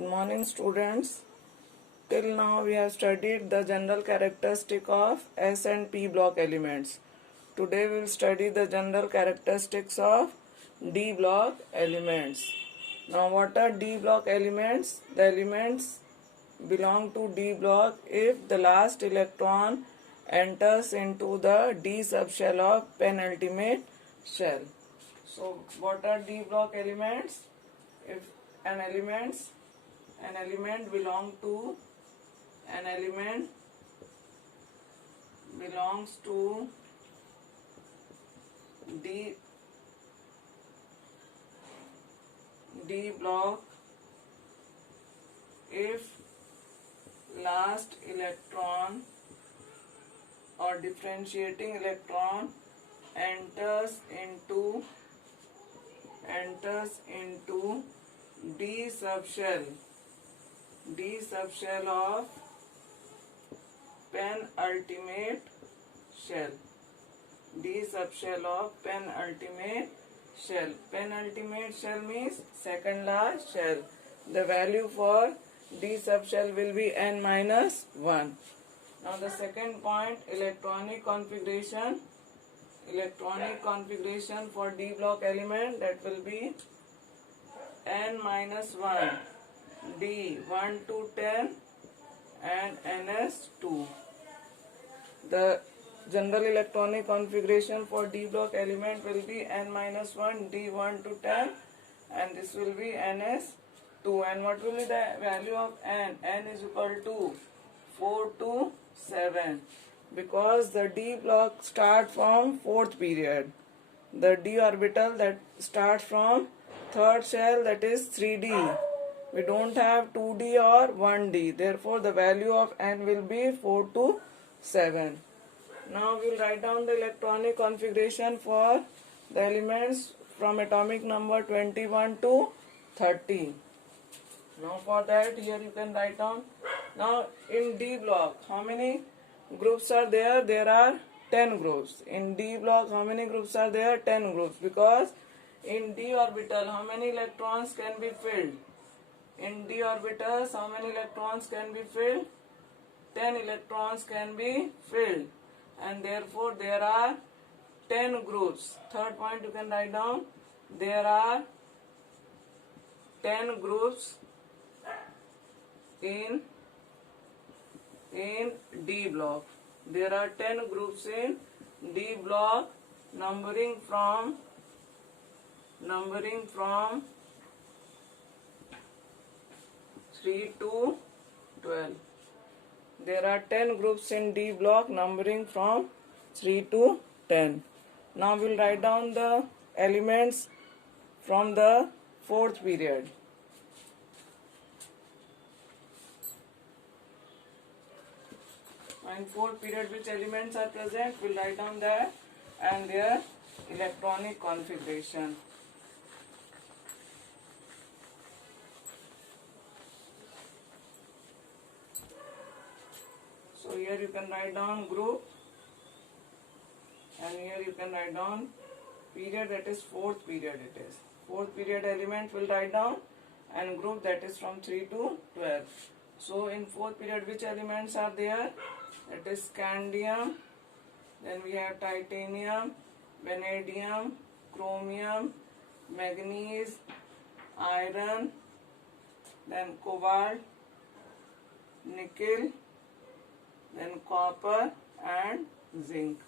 Good morning, students. Till now we have studied the general characteristic of S and P block elements. Today we will study the general characteristics of D block elements. Now what are D block elements? The elements belong to D block if the last electron enters into the D subshell of penultimate shell. So what are D block elements? If an element belongs to D block if last electron or differentiating electron enters into D subshell of penultimate shell. D subshell of penultimate shell. Penultimate shell means second last shell. The value for D subshell will be n minus 1. Now the second point, electronic configuration for D block element, that will be n minus 1, D 1 to 10 and ns2. The general electronic configuration for D block element will be n minus 1, D 1 to 10 and this will be ns2. And what will be the value of n? N is equal to 4 to 7 because the D block starts from fourth period. The D orbital that starts from third shell, that is 3D. We don't have 2D or 1D. Therefore, the value of n will be 4 to 7. Now we will write down the electronic configuration for the elements from atomic number 21 to 30. Now for that, here you can write down. Now in D block, how many groups are there? There are 10 groups. In D block, how many groups are there? 10 groups. Because in D orbital, how many electrons can be filled? In D orbitals, how many electrons can be filled? 10 electrons can be filled. And therefore, there are 10 groups. Third point you can write down. There are 10 groups in D block. There are 10 groups in D block numbering from 3 to 12. There are 10 groups in D block numbering from 3 to 10. Now we will write down the elements from the fourth period. In fourth period, which elements are present? We will write down that and their electronic configuration. So here you can write down group and here you can write down period, that is fourth period it is. Fourth period element will write down and group, that is from 3 to 12. So in fourth period, which elements are there? That is scandium, then we have titanium, vanadium, chromium, manganese, iron, then cobalt, nickel, then copper and zinc.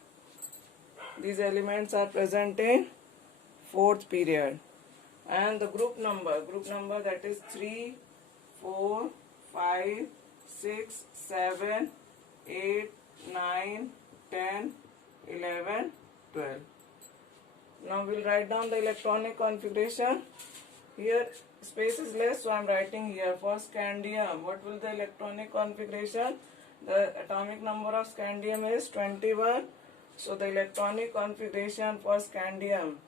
These elements are present in fourth period. And the group number that is 3, 4, 5, 6, 7, 8, 9, 10, 11, 12. Now we will write down the electronic configuration. Here space is less, so I am writing here for scandium. What will the electronic configuration? The atomic number of scandium is 21. So the electronic configuration for scandium,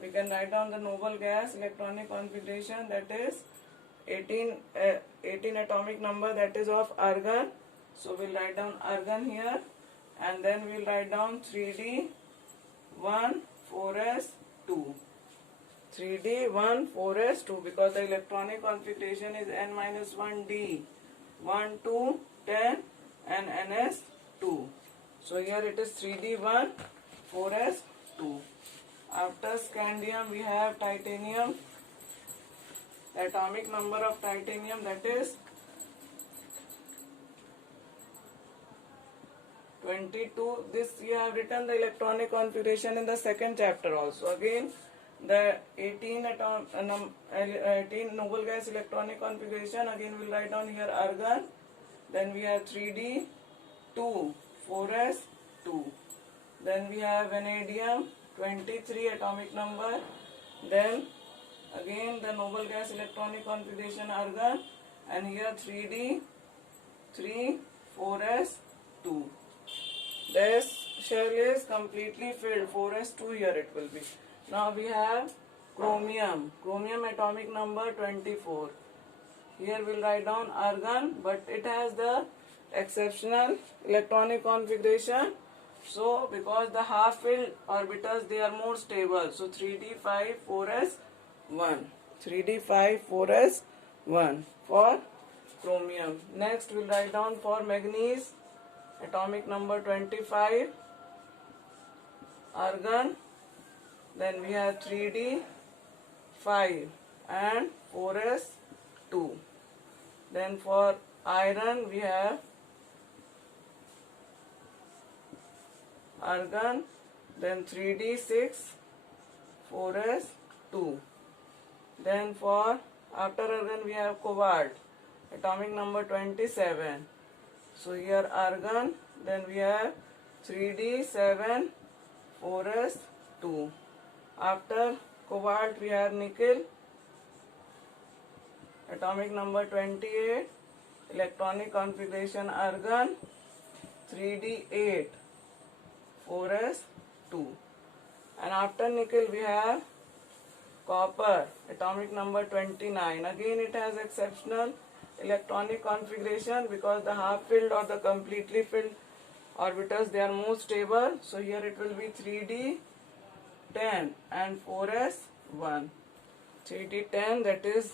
we can write down the noble gas electronic configuration, that is 18 atomic number, that is of argon. So we will write down argon here and then we will write down 3D 1 4s 2. 3d 1 4s2 because the electronic configuration is n minus 1 d 1 2 10 and ns2. So here it is 3d 1 4s2. After scandium we have titanium. The atomic number of titanium, that is 22. This we have written the electronic configuration in the second chapter also. Again the 18 noble gas electronic configuration, again we'll write down here argon. Then we have 3d 2 4s2. Then we have vanadium 23 atomic number. Then again the noble gas electronic configuration argon, and here 3d 3 4s2. This shell is completely filled, 4s2 here it will be. Now we have chromium atomic number 24. Here we'll write down argon, but it has the exceptional electronic configuration. So because the half filled orbitals, they are more stable. So 3d 5 4s1. 3d 5 4s1 for chromium. Next we'll write down for manganese atomic number 25 argon. Then we have 3d 5 and 4s2. Then for iron we have argon, then 3d 6 4s2. Then for after argon we have cobalt atomic number 27. So here argon, then we have 3d 7 4s2. After cobalt we have nickel atomic number 28, electronic configuration argon 3d 8 4s2. And after nickel we have copper atomic number 29. Again it has exceptional electronic configuration because the half filled or the completely filled orbitals, they are more stable. So here it will be 3d 10 and 4s1. 3d 10, that is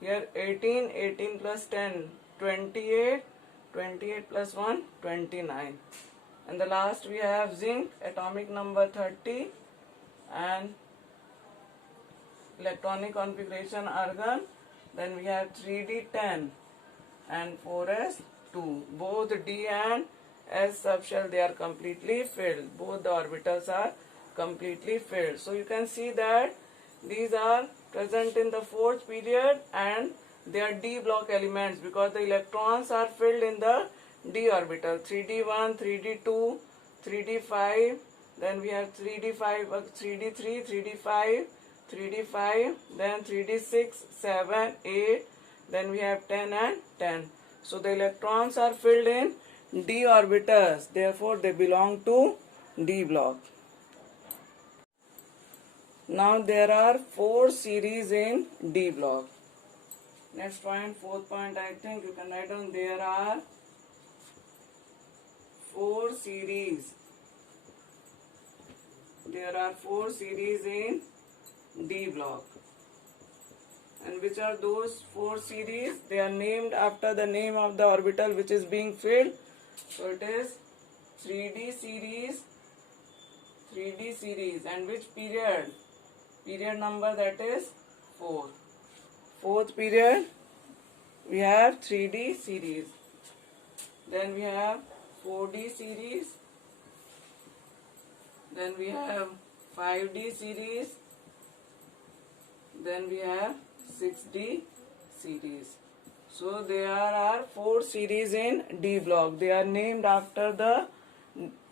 here 18 plus 10 28, 28 plus 1 29. And the last we have zinc atomic number 30 and electronic configuration argon. Then we have 3d 10 and 4s2. Both d and s subshell, they are completely filled. Both the orbitals are completely filled. So you can see that these are present in the fourth period and they are d block elements because the electrons are filled in the d orbital. 3d1, 3d2, 3d5. Then we have 3d5, 3d3, 3d5. 3d5, then 3d6, 7, 8, then we have 10 and 10. So the electrons are filled in d orbitals, therefore they belong to d block. Now there are 4 series in d block. Next point, fourth point, I think you can write down, there are 4 series. There are 4 series in d block. And which are those 4 series? They are named after the name of the orbital which is being filled. So it is 3d series, 3d series. And which period? Period number, that is 4. Fourth period we have 3d series. Then we have 4d series. Then we have 5d series. Then we have 6d series. So there are 4 series in d block. They are named after the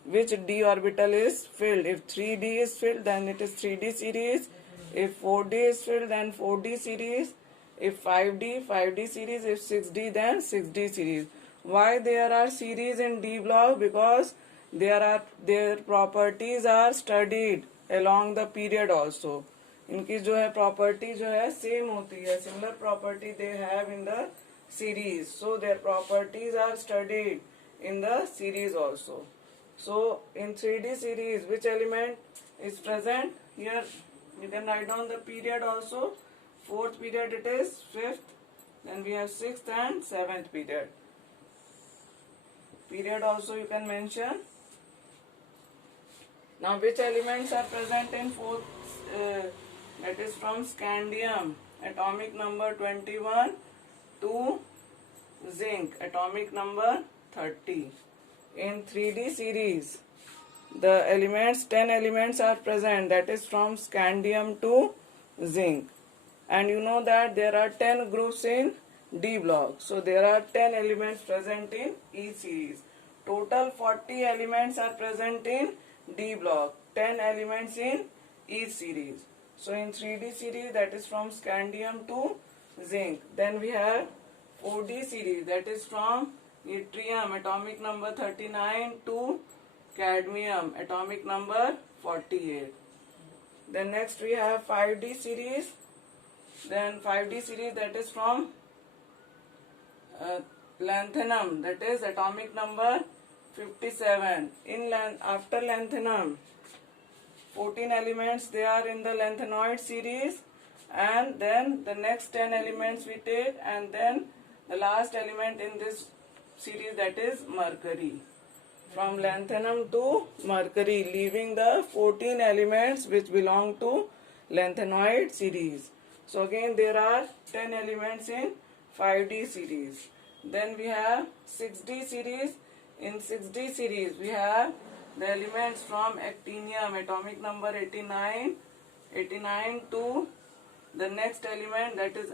which d orbital is filled. If 3d is filled, then it is 3d series. If 4d is filled, then 4d series. If 5d series. If 6d, then 6d series. Why there are series in d block? Because their properties are studied along the period also. इनकी जो है property जो है same होती है, similar property they have in the series. So their properties are studied in the series also. So in 3D series, which element is present? Here You can write down the period also. Fourth period it is, fifth, then we have sixth and seventh period. Period also you can mention. Now which elements are present in fourth? That is from scandium, atomic number 21, to zinc, atomic number 30. In 3D series, the elements, 10 elements are present, that is from scandium to zinc. And you know that there are 10 groups in D block. So there are 10 elements present in each series. Total 40 elements are present in D block, 10 elements in each series. So in 3D series, that is from scandium to zinc. Then we have 4D series, that is from yttrium, atomic number 39, to cadmium, atomic number 48. Then next we have 5D series. Then 5D series, that is from lanthanum, that is atomic number 57. After lanthanum, 14 elements they are in the lanthanoid series, and then the next 10 elements we take, and then the last element in this series, that is mercury. From lanthanum to mercury, leaving the 14 elements which belong to lanthanoid series. So again there are 10 elements in 5D series. Then we have 6D series. In 6D series we have the elements from actinium, atomic number 89, to the next element, that is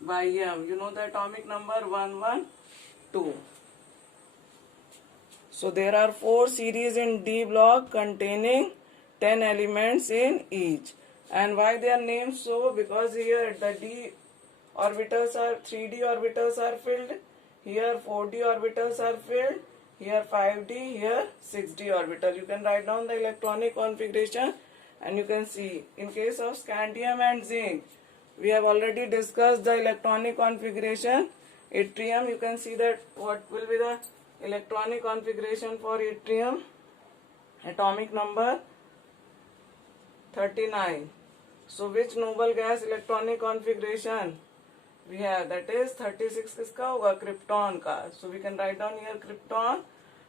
barium. You know the atomic number 112. So there are 4 series in D block containing 10 elements in each. And why they are named so? Because here the D orbitals are, 3D orbitals are filled, here 4D orbitals are filled, here 5D, here 6D orbital. You can write down the electronic configuration and you can see. In case of scandium and zinc, we have already discussed the electronic configuration. Yttrium, you can see that what will be the electronic configuration for yttrium, atomic number 39. So which noble gas electronic configuration we have? That is 36 किसका होगा? Krypton का. So we can write down here krypton,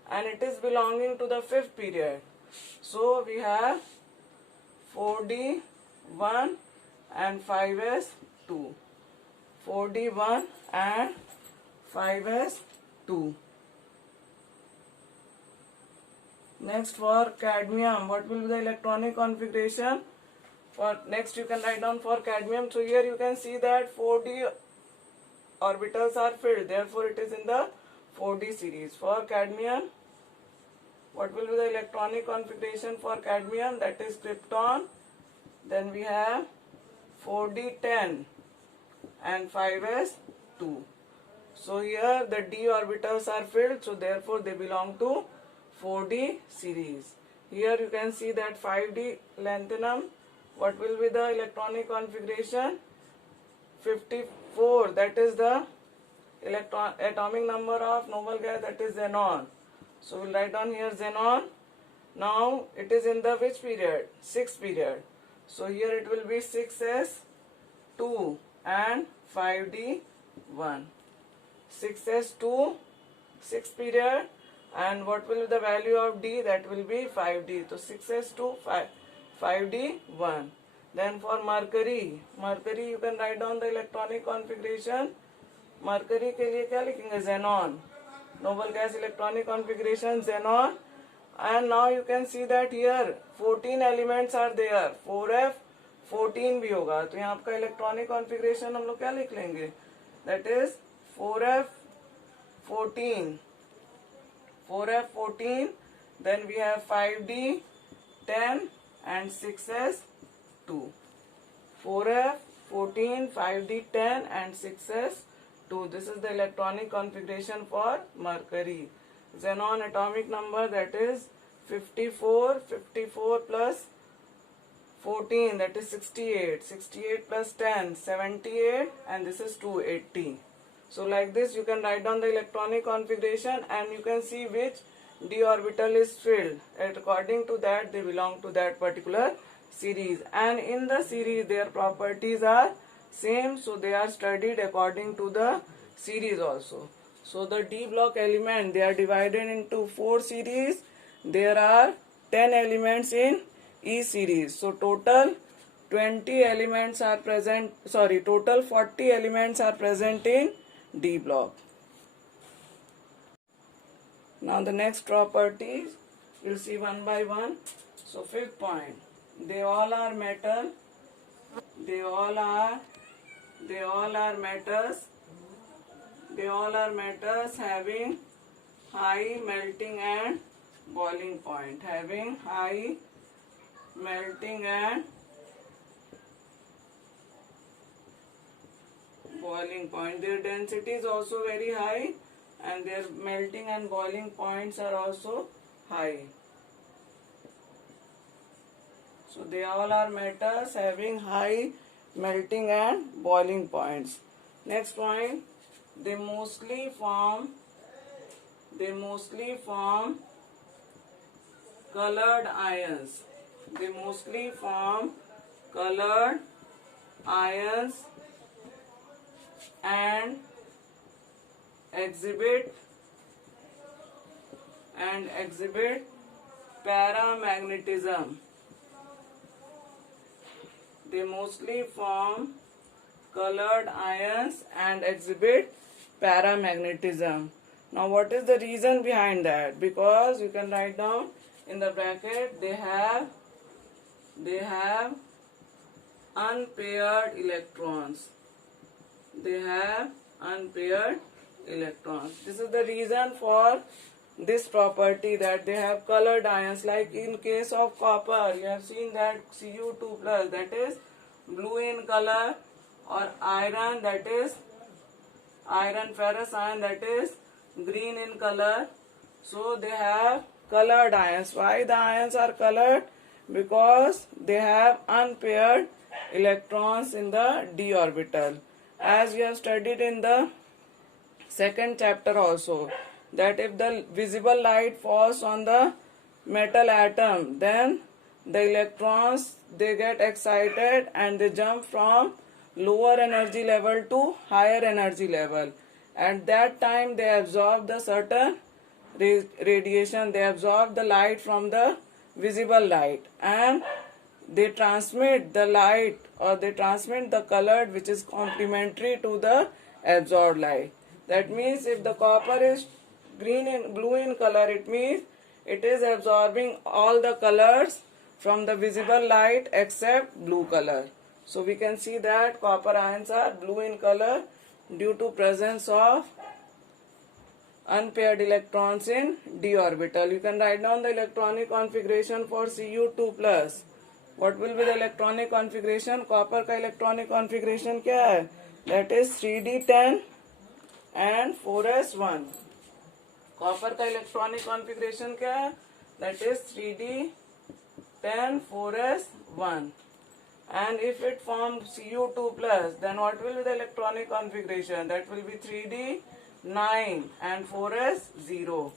and it is belonging to the 5th period. So we have 4D1 and 5s2. 4D1 and 5s2. Next for cadmium, what will be the electronic configuration? For next you can write down for cadmium. So here you can see that 4D orbitals are filled, therefore it is in the 4D series. For cadmium, what will be the electronic configuration for cadmium? That is krypton. Then we have 4D10 and 5s2. So here the D orbitals are filled, so therefore they belong to 4D series. Here you can see that 5D lanthanum, what will be the electronic configuration? 54, that is the atomic number of noble gas, that is xenon. So we'll write down here xenon. Now it is in the which period? 6th period. So here it will be 6s2 and 5d1. 6s2, 6th period, and what will be the value of D? That will be 5d. So 6s2, 5d1. Then for mercury, you can write down the electronic configuration. Mercury के लिए क्या लिखेंगे? Xenon. Noble gas electronic configuration xenon. And now you can see that here 14 elements are there. 4f 14 भी होगा, तो यहाँ आपका electronic configuration हम लोग क्या लिख लेंगे? That is 4f 14. 4f 14. Then we have 5d 10 and 6s2. 4f 14, 5d 10 and 6s2. This is the electronic configuration for mercury. Xenon atomic number, that is 54. 54 plus 14, that is 68. 68 plus 10, 78, and this is 280. So like this you can write down the electronic configuration and you can see which d orbital is filled. And according to that they belong to that particular series, and in the series their properties are same, so they are studied according to the series also. So the D block element, they are divided into 4 series. There are 10 elements in each series. So total 20 elements are present, total 40 elements are present in D block. Now the next properties we'll see one by one. So fifth point, they all are metal. They all are metals. They all are metals having high melting and boiling point. Having high melting and boiling point. Their density is also very high, and their melting and boiling points are also high. So they all are metals having high melting and boiling points. Next point, they mostly form colored ions. They mostly form colored ions and exhibit paramagnetism. They mostly form colored ions and exhibit paramagnetism. Now what is the reason behind that? Because you can write down in the bracket, they have unpaired electrons. They have unpaired electrons. This is the reason for this property, that they have colored ions. Like in case of copper, you have seen that Cu2 plus, that is blue in color, or iron, that is iron ferrous ion, that is green in color. So they have colored ions. Why the ions are colored? Because they have unpaired electrons in the d orbital. As we have studied in the second chapter also, that if the visible light falls on the metal atom, then the electrons, they get excited and they jump from lower energy level to higher energy level. At that time they absorb the certain radiation, they absorb the light from the visible light, and they transmit the light, or they transmit the colored, which is complementary to the absorbed light. That means if the copper is blue in color, it means it is absorbing all the colors from the visible light except blue color. So we can see that copper ions are blue in color due to presence of unpaired electrons in d orbital. You can write down the electronic configuration for Cu2 plus. What will be the electronic configuration? Copper का electronic configuration क्या है? That is 3d10 and 4s1. Copper का electronic configuration क्या है? That is 3d10 4s1. And if it forms Cu2 plus, then what will be the electronic configuration? That will be 3d9 and 4s0.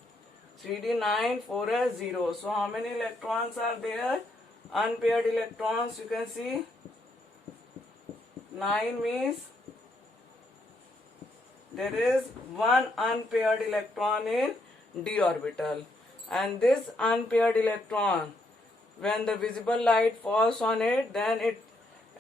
3d9 4s0. So how many electrons are there? Unpaired electrons, you can see 9 means there is one unpaired electron in d orbital, and this unpaired electron, when the visible light falls on it, then it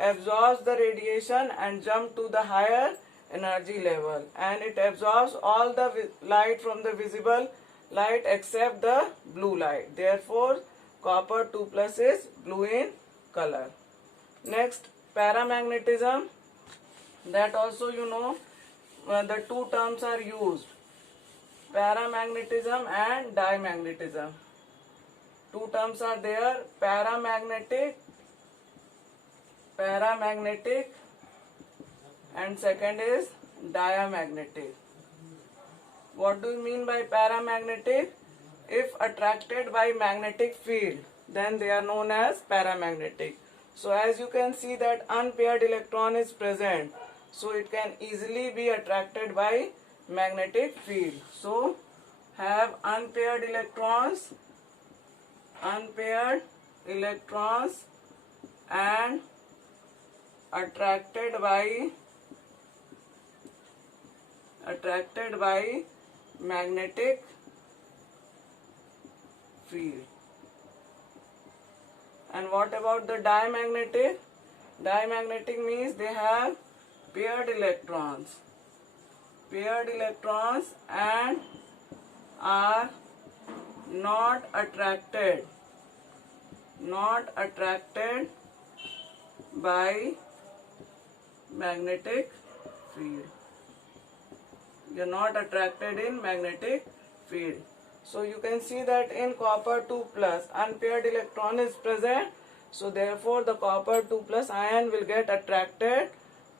absorbs the radiation and jump to the higher energy level, and it absorbs all the light from the visible light except the blue light. Therefore copper 2 plus is blue in color. Next, paramagnetism. That also you know, the two terms are used, paramagnetism and dimagnetism. Two terms are there, paramagnetic, and second is diamagnetic. What do you mean by paramagnetic? If attracted by magnetic field, then they are known as paramagnetic. So as you can see that unpaired electron is present, so it can easily be attracted by magnetic field. So have unpaired electrons and attracted by magnetic field. And what about the diamagnetic? Diamagnetic means they have paired electrons and are not attracted by magnetic field. They are not attracted in magnetic field. So you can see that in copper 2 plus unpaired electron is present. So therefore the copper 2 plus ion will get attracted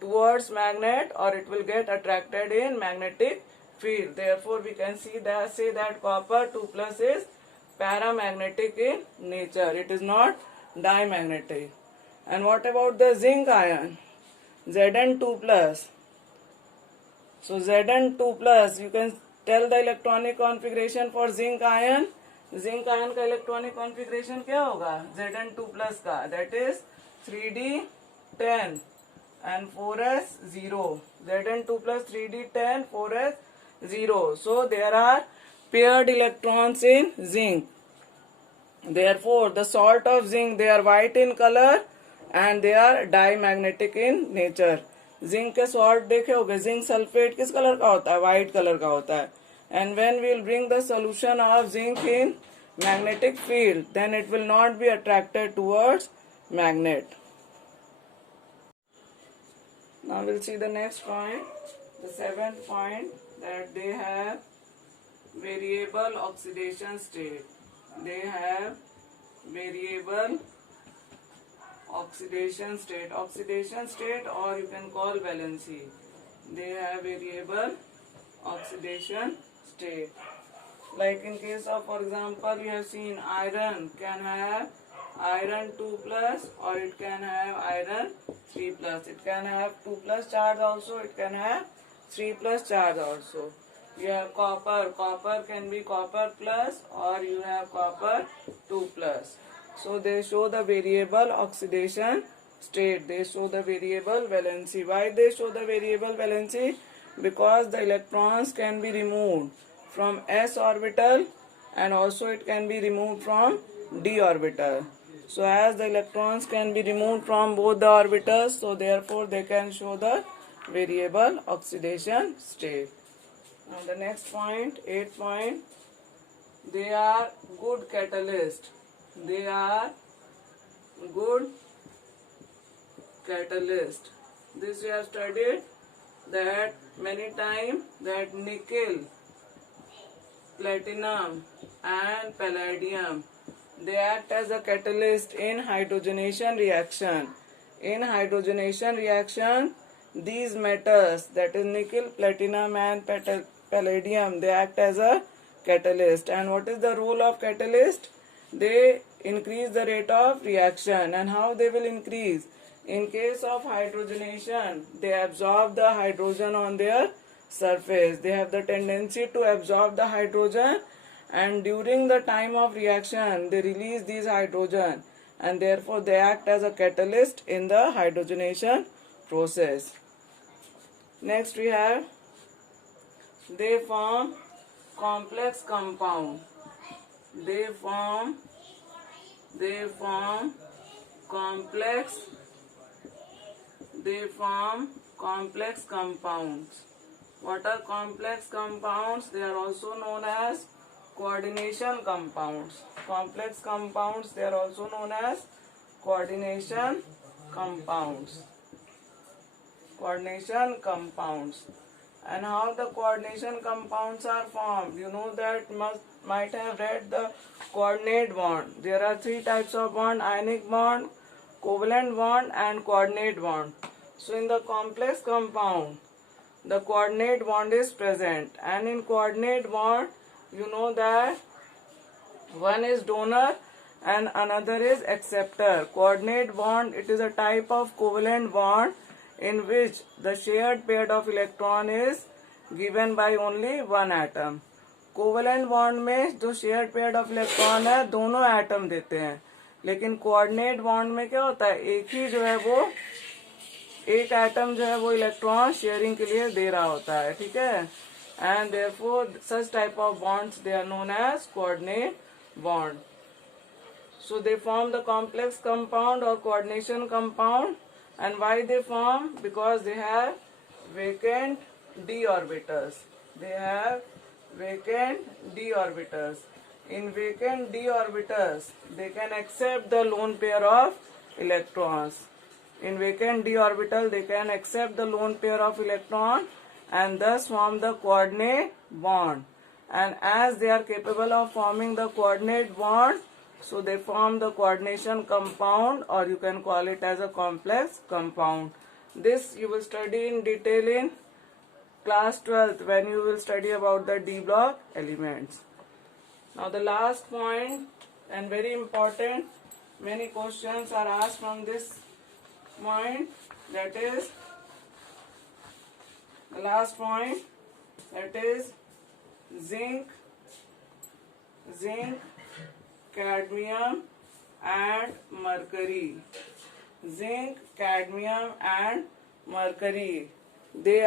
towards magnet, or it will get attracted in magnetic field. Therefore we can say that copper 2 plus is paramagnetic in nature. It is not diamagnetic. And what about the zinc ion? Zn2 plus. So Zn2 plus, you can tell the electronic configuration for zinc ion. Zinc ion का electronic configuration क्या होगा? Zn2 plus का, that is 3d10 and 4s0. Zn2 plus 3d10 4s0. So there are paired electrons in zinc. Therefore the salt of zinc, they are white in color and they are diamagnetic in nature. Zinc के salt देखे होगे, zinc sulphate किस colour का होता है? White colour का होता है. And when we will bring the solution of zinc in magnetic field, then it will not be attracted towards magnet. Now we'll see the next point, the seventh point, that they have variable oxidation state. They have variable oxidation state, or you can call valency. They have variable oxidation state. Like in case of, for example, you have seen iron can have iron 2 plus, or it can have iron 3 plus. It can have 2 plus charge also, it can have 3 plus charge also. You have copper can be copper plus, or you have copper 2 plus. So they show the variable oxidation state. They show the variable valency. Why they show the variable valency? Because the electrons can be removed from s orbital and also it can be removed from d orbital. So as the electrons can be removed from both the orbitals, so therefore they can show the variable oxidation state. Now the next point, 8th point, they are good catalyst. They are good catalyst. This we have studied that many times, that nickel, platinum and palladium, they act as a catalyst in hydrogenation reaction. In hydrogenation reaction, these metals, that is nickel, platinum and palladium, they act as a catalyst. And what is the role of catalyst? They increase the rate of reaction. And how they will increase? In case of hydrogenation, they absorb the hydrogen on their surface. They have the tendency to absorb the hydrogen, and during the time of reaction they release these hydrogen, and therefore they act as a catalyst in the hydrogenation process. Next we have, they form complex compound. They form complex compounds. What are complex compounds? They are also known as coordination compounds. Complex compounds, they are also known as coordination compounds. Coordination compounds. And how the coordination compounds are formed? You know that might have read the coordinate bond. There are 3 types of bond: ionic bond, covalent bond and coordinate bond. So in the complex compound, the coordinate bond is present, and in coordinate bond, you know that one is donor and another is acceptor. Coordinate bond, it is a type of covalent bond in which the shared pair of electron is given by only one atom. Covalent bond में जो share pair of electron है दोनों atom देते हैं, लेकिन coordinate bond में क्या होता है, एक ही जो है वो एक एटम जो है वो इलेक्ट्रॉन शेयरिंग के लिए दे रहा होता है, ठीक है। And therefore such type of bonds they are known as coordinate bond. So they form the complex compound or coordination compound. And why they form? Because they have vacant d orbitals. They have vacant d orbitals. In vacant d orbitals, they can accept the lone pair of electrons. In vacant d orbital, they can accept the lone pair of electron and thus form the coordinate bond. And as they are capable of forming the coordinate bond, so they form the coordination compound, or you can call it as a complex compound. This you will study in detail in class 12th when you will study about the D block elements. Now the last point, and very important, many questions are asked from this point, that is the last point, that is zinc, cadmium and mercury. Zinc, cadmium and mercury, they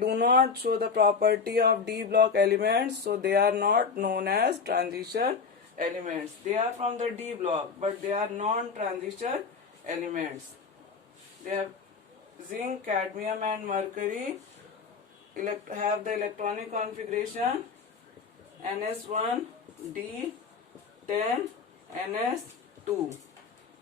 do not show the property of D block elements, so they are not known as transition elements. They are from the D block, but they are non-transition elements. They have zinc, cadmium and mercury have the electronic configuration ns1 d10 ns2.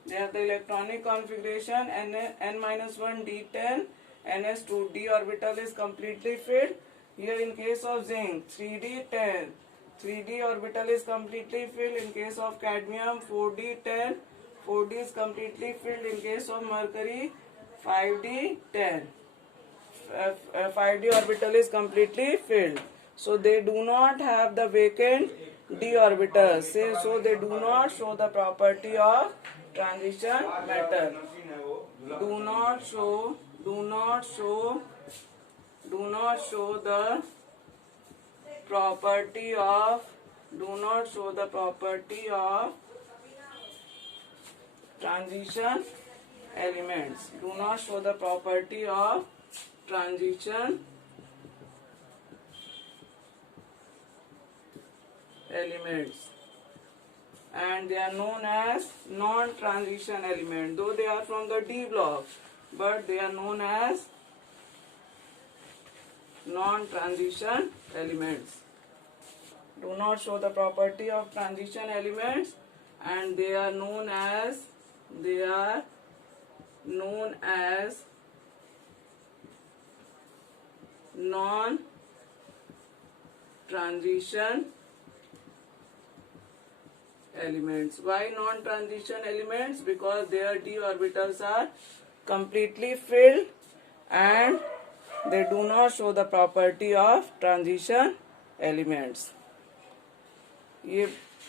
They have the electronic configuration n-1 d10 ns2. d orbital is completely filled. Here in case of zinc 3d10, 3d orbital is completely filled. In case of cadmium 4d10, 4d is completely filled. In case of mercury 5d10, 5d orbital is completely filled. So they do not have the vacant d orbitals. So they do not show the property of transition metal. Do not show the property of transition elements. Do not show the property of transition elements, and they are known as non-transition element. Though they are from the D block, but they are known as non-transition elements. Do not show the property of transition elements, and they are known as non-transition elements. Why non-transition elements? Because their d orbitals are completely filled and they do not show the property of transition elements. ये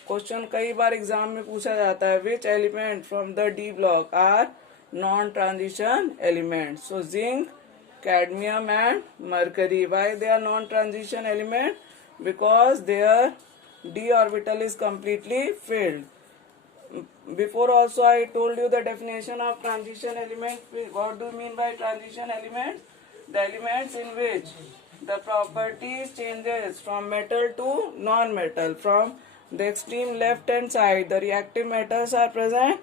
question कई बार exam में पूछा जाता है. Which element from the D block are non transition element? So zinc, cadmium and mercury. Why they are non-transition element? Because their d orbital is completely filled. Before also I told you the definition of transition element. What do you mean by transition element? The elements in which the properties changes from metal to non-metal. From the extreme left hand side the reactive metals are present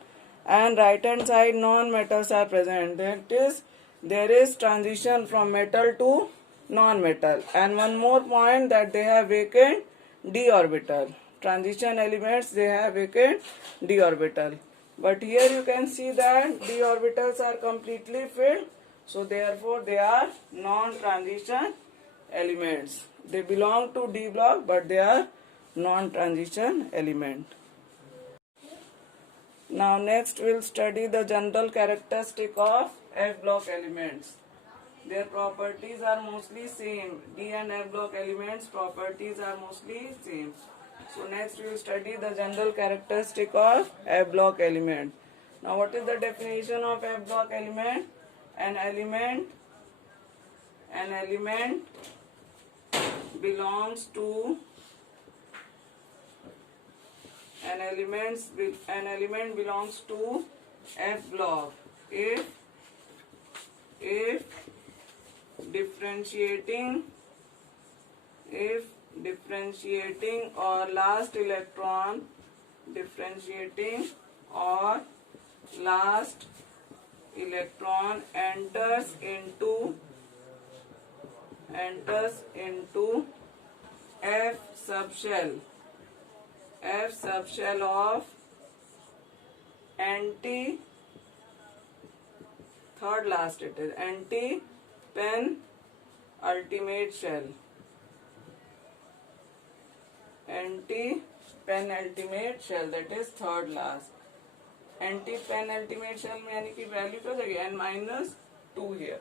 and right hand side non-metals are present. That is, there is transition from metal to non-metal. And one more point, that they have vacant d orbital. Transition elements, they have vacant d orbital. But here you can see that d orbitals are completely filled. So therefore they are non-transition elements. They belong to D block but they are non-transition element. Now next we will study the general characteristic of F block elements. Their properties are mostly same. D and F block elements properties are mostly same. So next we will study the general characteristic of F block element. Now what is the definition of F block element? An element belongs to an element belongs to F block if differentiating or last electron enters into F subshell of anti third last it is anti penultimate shell. Anti penultimate shell, that is third last. Anti penultimate shell में यानी कि value क्या देगी n-2 here.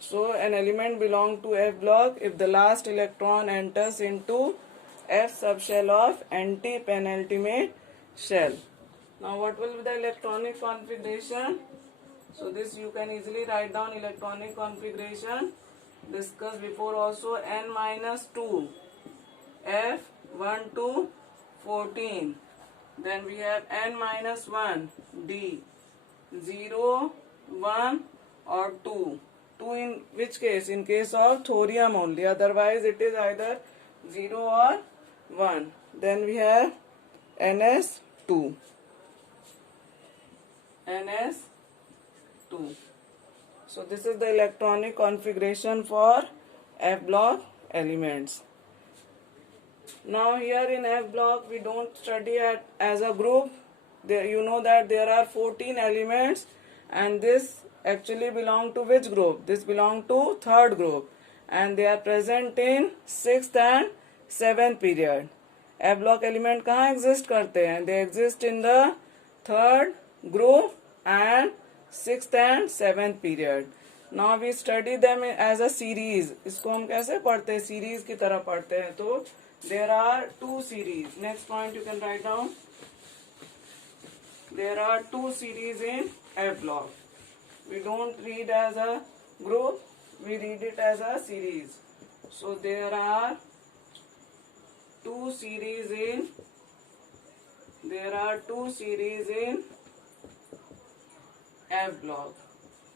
So an element belong to F block if the last electron enters into F subshell of anti penultimate shell. Now what will be the electronic configuration? So this you can easily write down electronic configuration discussed before also. n-2 F1 to 14. Then we have n-1 D 0, 1 or 2. 2 in which case? In case of thorium only. Otherwise it is either 0 or 1. Then we have NS2. So this is the electronic configuration for F block elements. Now here in F block we don't study as a group. There, you know that there are 14 elements, and this actually belong to which group? This belong to third group, and they are present in 6th and 7th period. F block element कहाँ exist करते हैं? They exist in the third group and 6th and 7th period. Now we study them as a series. इसको हम कैसे पढ़ते हैं? Series की तरह पढ़ते हैं. तो there are 2 series. Next point you can write down. There are 2 series in F block. We don't read as a group, we read it as a series. So there are 2 series in F block.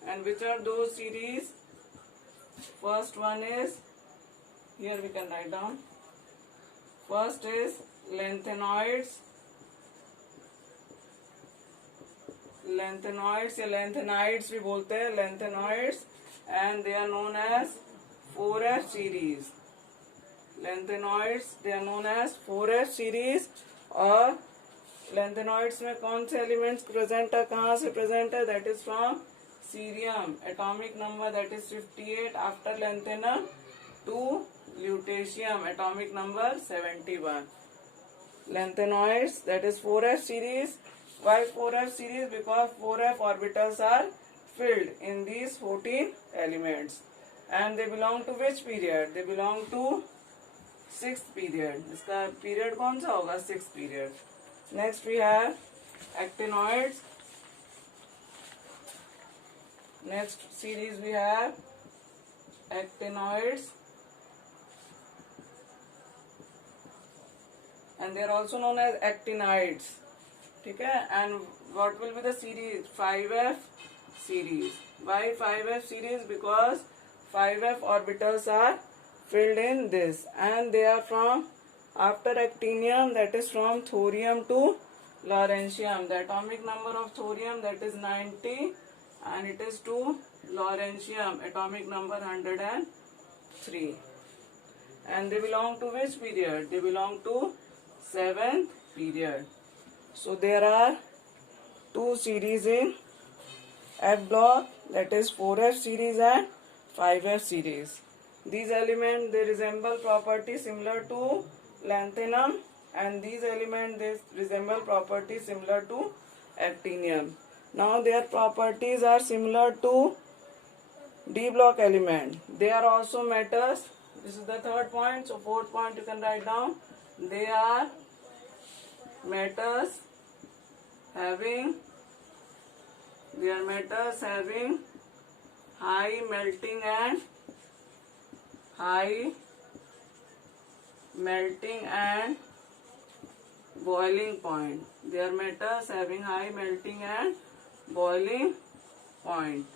And which are those series? First one is, here we can write down. First is lanthanoids या lanthanides भी बोलते हैं, lanthanoids, and they are known as 4F series. Lanthanoids, they are known as 4F series. और lanthanoids में कौन से elements present है, कहाँ से present है? That is from cerium, atomic number that is 58 after lanthanum, to lutetium, atomic number 71. Lanthanoids, that is 4F series. Why 4F series? Because 4F orbitals are filled in these 14 elements, and they belong to which period? They belong to 6th period. इसका period कौन सा होगा? 6th period. Next we have actinoids. Next series we have actinoids, and they are also known as actinides. ठीक है? And what will be the series? 5F series. Why 5F series? Because 5F orbitals are filled in this, and they are from after actinium, that is from thorium to lawrencium. The atomic number of thorium, that is 90, and it is to lawrencium, atomic number 103. And they belong to which period? They belong to 7th period. So there are 2 series in F block, that is 4F series and 5F series. These elements, they resemble properties similar to lanthanum, and these elements, they resemble properties similar to actinium. Now their properties are similar to D block element. They are also metals. This is the third point. So fourth point you can write down. They are metals having high melting and boiling point. They are metals having high melting and boiling point.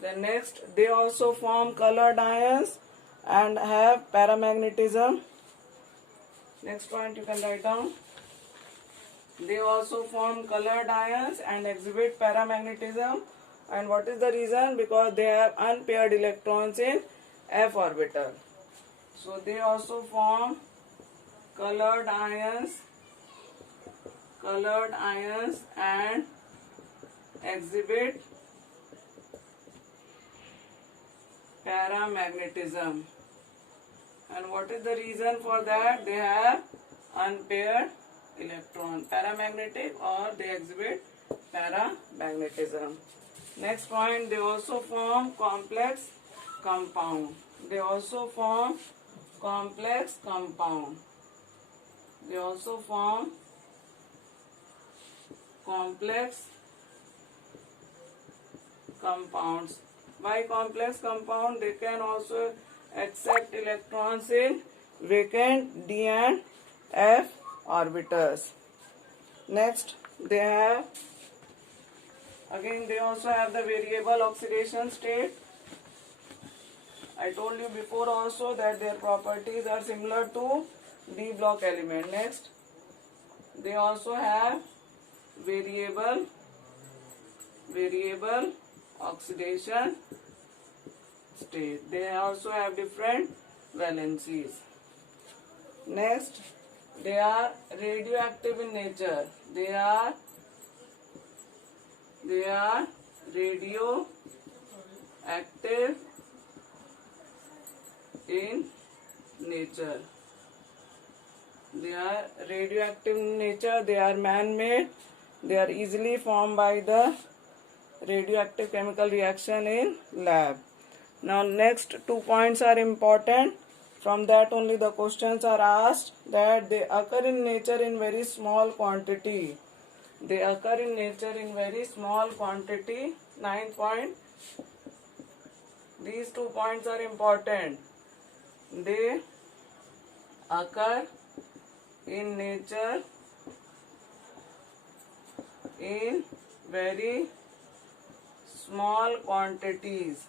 Then next, they also form colored ions and have paramagnetism. Next point you can write down. They also form colored ions and exhibit paramagnetism. And what is the reason? Because they have unpaired electrons in f orbital. So they also form colored ions and exhibit paramagnetism. And what is the reason for that? They have unpaired electron, paramagnetic, or they exhibit paramagnetism. Next point, they also form complex compound. They also form complex compound. They also form complex compounds. By complex compound, they can also accept electrons in vacant d and f orbitals. Next, they also have the variable oxidation state. I told you before also that their properties are similar to d block element. Next, they also have variable oxidation state. They also have different valencies. Next, they are radioactive in nature. They are radioactive in nature. They are radioactive in nature. They are man-made. They are easily formed by the radioactive chemical reaction in lab. Now next 2 points are important. From that only the questions are asked, that they occur in nature in very small quantity. They occur in nature in very small quantity. 9th point. These 2 points are important. They occur in nature in very small quantities.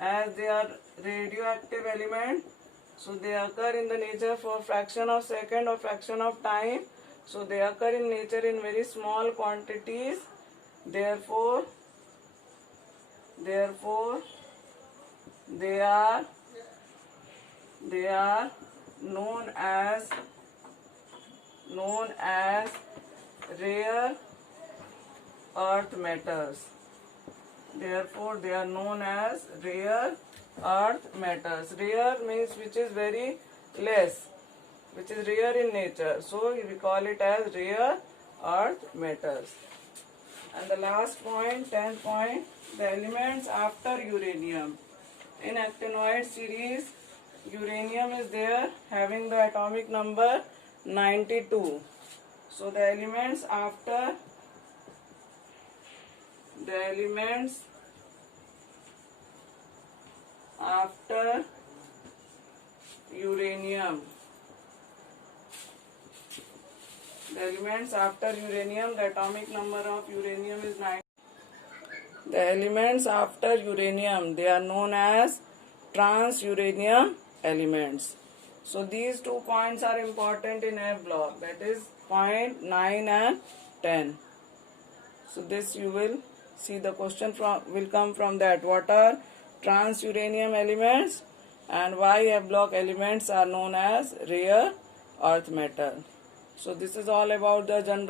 As they are radioactive element, so they occur in the nature for fraction of second or fraction of time. So they occur in nature in very small quantities. Therefore they are known as rare earth metals. Therefore they are known as rare earth metals. Rare means which is very less, which is rare in nature. So we call it as rare earth metals. And the last point, 10th point, the elements after uranium. In actinoid series, uranium is there having the atomic number 92. So the elements after uranium. The elements after uranium, the atomic number of uranium is 9. The elements after uranium, they are known as transuranium elements. So these 2 points are important in F block, that is point 9 and 10. So this you will see the question will come from that. What are transuranium elements and why F block elements are known as rare earth metal. So this is all about the general